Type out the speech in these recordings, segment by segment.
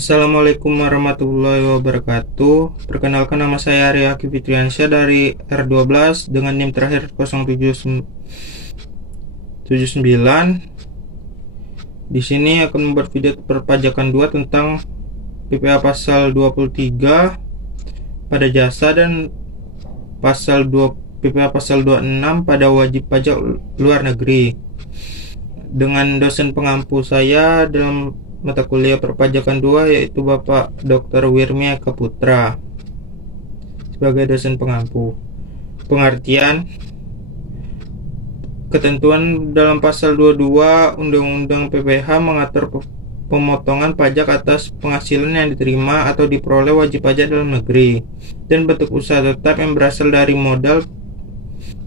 Assalamualaikum warahmatullahi wabarakatuh. Perkenalkan, nama saya Arya Aki Fitriansyah dari R12 dengan NIM terakhir 079. Di sini akan membuat video perpajakan 2 tentang PPh pasal 23 pada jasa dan PPh pasal 26 pada wajib pajak luar negeri, dengan dosen pengampu saya dalam mata kuliah perpajakan 2 yaitu Bapak Dr. Wirmi Eka Putra sebagai dosen pengampu. Pengertian: ketentuan dalam pasal 22 Undang-Undang PPh mengatur pemotongan pajak atas penghasilan yang diterima atau diperoleh wajib pajak dalam negeri dan bentuk usaha tetap yang berasal dari modal,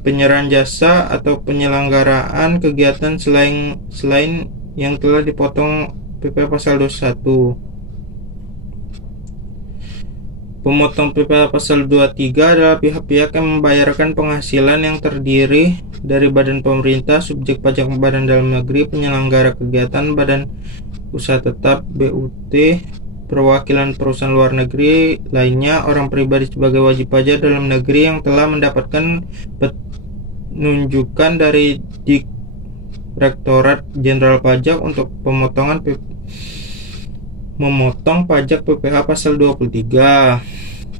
penyerahan jasa, atau penyelenggaraan kegiatan selain yang telah dipotong PPh pasal 21. Pemotong PPh pasal 23 adalah pihak-pihak yang membayarkan penghasilan yang terdiri dari badan pemerintah, subjek pajak badan dalam negeri, penyelenggara kegiatan, badan usaha tetap, BUT, perwakilan perusahaan luar negeri lainnya, orang pribadi sebagai wajib pajak dalam negeri yang telah mendapatkan penunjukan dari Direktorat Jenderal Pajak untuk memotong pajak PPh pasal 23.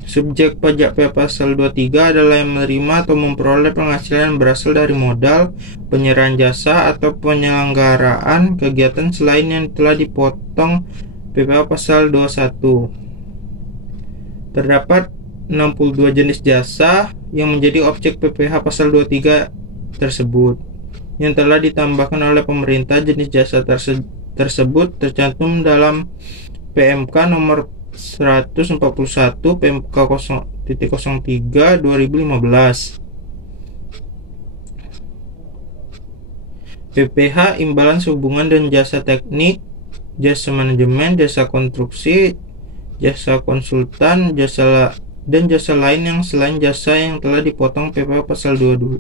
Subjek pajak PPh pasal 23 adalah yang menerima atau memperoleh penghasilan yang berasal dari modal, penyerahan jasa, atau penyelenggaraan kegiatan selain yang telah dipotong PPh pasal 21. Terdapat 62 jenis jasa yang menjadi objek PPh pasal 23 tersebut yang telah ditambahkan oleh pemerintah. Jenis jasa tersebut tercantum dalam PMK nomor 141 PMK 0.03 2015. PPh imbalan sehubungan dan jasa teknik, jasa manajemen, jasa konstruksi, jasa konsultan, dan jasa lain yang selain jasa yang telah dipotong PPh pasal 21.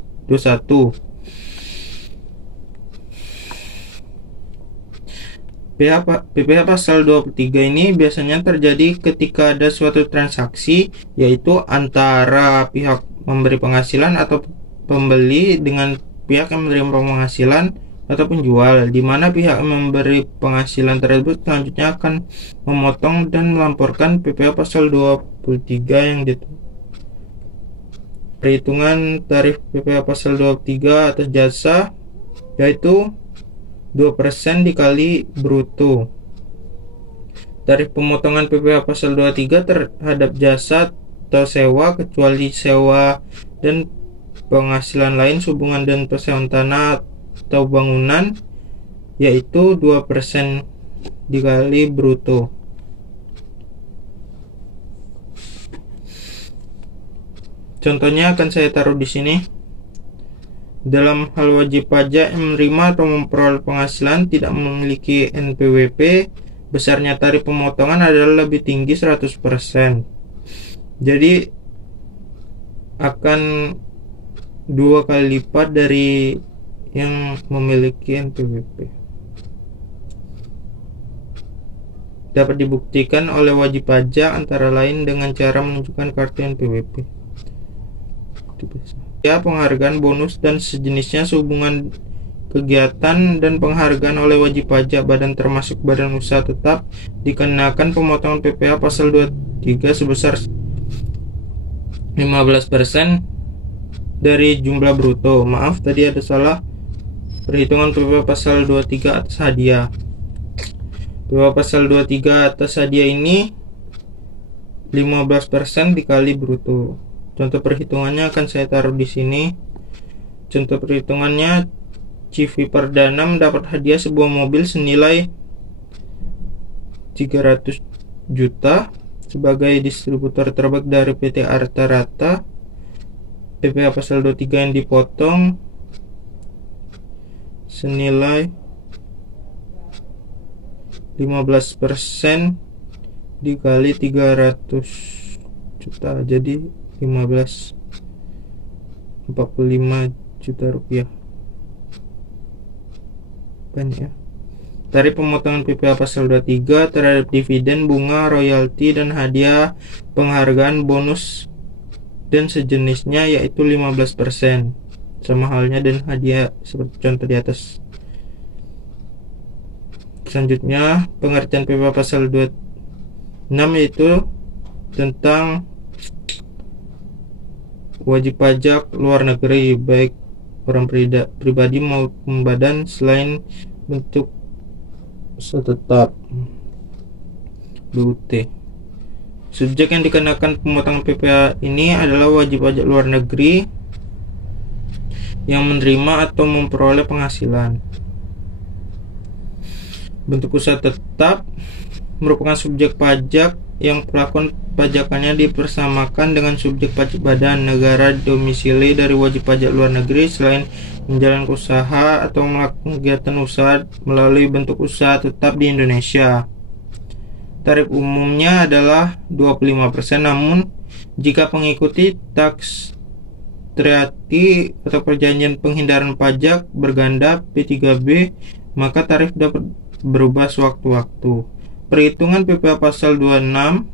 PPh pasal 23 ini biasanya terjadi ketika ada suatu transaksi, yaitu antara pihak memberi penghasilan atau pembeli dengan pihak yang menerima penghasilan atau penjual, di mana pihak yang memberi penghasilan tersebut selanjutnya akan memotong dan melamporkan PPh pasal 23 yang perhitungan tarif PPh pasal 23 atas jasa, yaitu 2% dikali bruto. Tarif pemotongan PPh pasal 23 terhadap jasa atau sewa, kecuali sewa dan penghasilan lain sehubungan dan persewaan tanah atau bangunan, yaitu 2% dikali bruto. Contohnya akan saya taruh di sini. Dalam hal wajib pajak yang menerima atau memperoleh penghasilan tidak memiliki NPWP, besarnya tarif pemotongan adalah lebih tinggi 100%. Jadi akan 2 kali lipat dari yang memiliki NPWP. Dapat dibuktikan oleh wajib pajak antara lain dengan cara menunjukkan kartu NPWP. Penghargaan, bonus, dan sejenisnya sehubungan kegiatan dan penghargaan oleh wajib pajak badan termasuk badan usaha tetap dikenakan pemotongan PPh pasal 23 sebesar 15% dari jumlah bruto. Maaf, tadi ada salah. Perhitungan PPh pasal 23 atas hadiah. PPh pasal 23 atas hadiah ini 15% dikali bruto. Contoh perhitungannya akan saya taruh di sini. Contoh perhitungannya, CV Perdana mendapat hadiah sebuah mobil senilai 300 juta sebagai distributor terbaik dari PT Arta Rata. PPh pasal 23 yang dipotong senilai 15% dikali 300 juta, jadi 45 juta rupiah. Banyak ya. Tarif pemotongan PPh pasal 23 terhadap dividen, bunga, royalti, dan hadiah, penghargaan, bonus, dan sejenisnya yaitu 15%. Sama halnya dan hadiah seperti contoh di atas. Selanjutnya, pengertian PPh pasal 26 yaitu tentang wajib pajak luar negeri, baik orang pribadi maupun badan selain bentuk usaha tetap BUT. Subjek yang dikenakan pemotongan PPh ini adalah wajib pajak luar negeri yang menerima atau memperoleh penghasilan. Bentuk usaha tetap merupakan subjek pajak yang perlakuan pajakannya dipersamakan dengan subjek pajak badan negara domisili dari wajib pajak luar negeri selain menjalankan usaha atau melakukan kegiatan usaha melalui bentuk usaha tetap di Indonesia. Tarif umumnya adalah 25%, namun jika mengikuti tax treaty atau perjanjian penghindaran pajak berganda P3B, maka tarif dapat berubah sewaktu-waktu. Perhitungan PPh pasal 26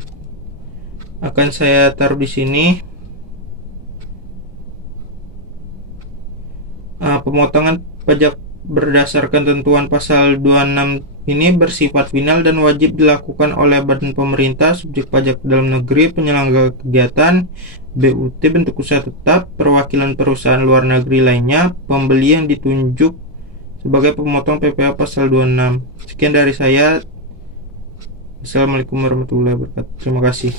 akan saya taruh di sini. Pemotongan pajak berdasarkan tentuan pasal 26 ini bersifat final dan wajib dilakukan oleh badan pemerintah, subjek pajak dalam negeri, penyelenggara kegiatan, BUT, bentuk usaha tetap, perwakilan perusahaan luar negeri lainnya, pembeli yang ditunjuk sebagai pemotong PPh pasal 26. Sekian dari saya. Assalamualaikum warahmatullahi wabarakatuh. Terima kasih.